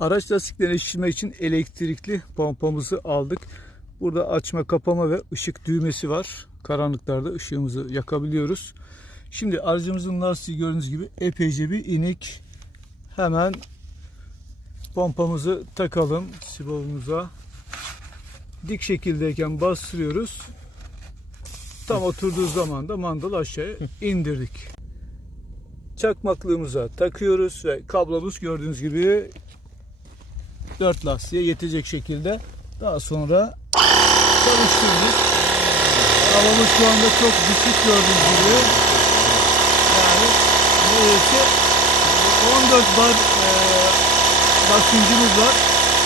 Araç lastiklerini şişirmek için elektrikli pompamızı aldık. Burada açma kapama ve ışık düğmesi var. Karanlıklarda ışığımızı yakabiliyoruz. Şimdi aracımızın lastiği gördüğünüz gibi epeyce bir inik. Hemen pompamızı takalım sibobumuza. Dik şekildeyken bastırıyoruz. Tam oturduğu zaman da mandalı aşağıya indirdik. Çakmaklığımıza takıyoruz ve kablomuz gördüğünüz gibi dört lastiğe yetecek şekilde daha sonra çalıştırdık. Havamız şu anda çok düşük gördüğünüz gibi. Yani neyse 14 bar e, basıncımız var.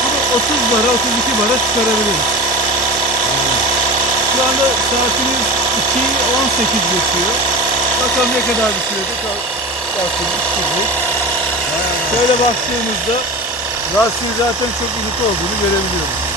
Bunu 30 bara 32 bara çıkarabiliriz. Şu anda saatimiz 2.18 geçiyor. Bakalım ne kadar bir sürede kal lastiğimiz çıkacak. Şöyle baktığımızda lastiğin zaten çok inik olduğunu görebiliyoruz.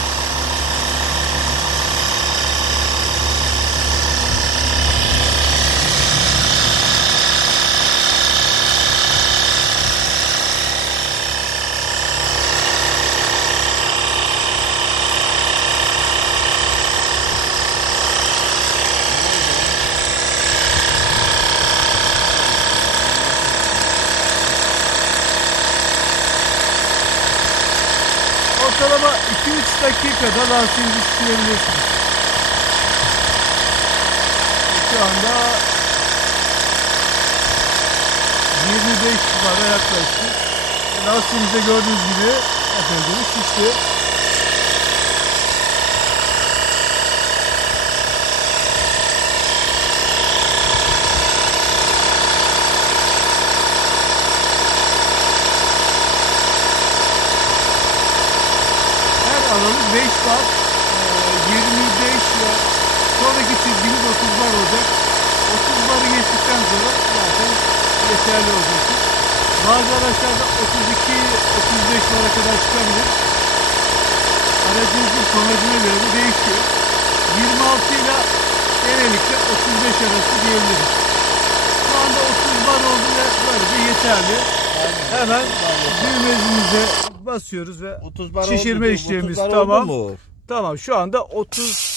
Ortalama 2-3 dakikada lastiğinizi şişirebilirsiniz. Şu anda 25 bara yaklaştı. Lastiğimizde gördüğünüz gibi epeyce şişti. Aralık 5 bar, e, 25 ve sonraki çizgimiz 30 bar olacak. 30 barı geçtikten sonra zaten yeterli olacaktır. Bazı araçlarda 32-35 bara kadar çıkabilir. Aracınızın tonajına göre bu değişiyor. 26 ile genellikle 35 arası diyebiliriz. Şu anda 30 bar oldu ve böylece yeterli. Hemen düğmemize basıyoruz ve 30 bar Şişirme oldu, işlemimiz 30 bar tamam. oldu mu? Tamam şu anda 30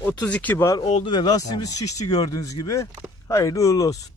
32 bar oldu ve lastiğimiz şişti gördüğünüz gibi. Hayırlı uğurlu olsun.